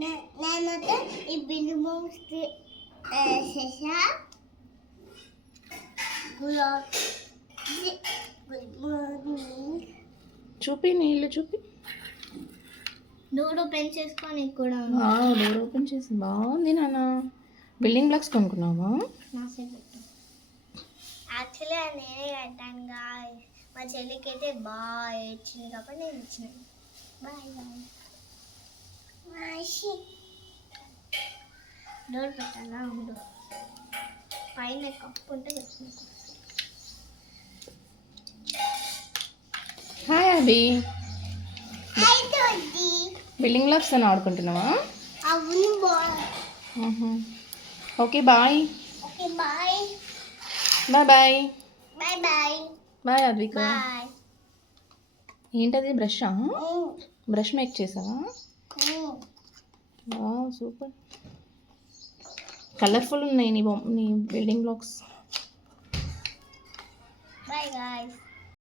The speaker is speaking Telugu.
నేనైతే ఈ బిల్డింగ్ బాక్స్ చేసా. Good morning. చూపి నీళ్ళు చూపి. డోర్ ఓపెన్ చేసుకొని కూడా డోర్ ఓపెన్ చేసి బాగుంది నాన్న. Building blocks కొనుక్కున్నావా? యాక్చువల్లీ నేనే కట్టాను గాయ్స్. మా చెల్లికి అయితే బాగా ఏడ్చింది కాబట్టి నేను ఇచ్చినాను. Bye bye. డోర్ పెట్టాలా? ఉండు, పైన కప్పు ఉంటే పెట్టుకుంటా. హాయ్ అభి. బిల్డింగ్ బ్లాక్స్ అని ఆడుకుంటున్నావా? అవును bye. Okay bye. Okay bye. Bye bye. Bye bye. Bye Advika. Bye. ఏంటది బ్రషా? బ్రష్ మేక్ చేసావా? సూపర్. కలర్ఫుల్ ఉన్నాయి నీ బిల్డింగ్ బ్లాక్స్. Bye guys.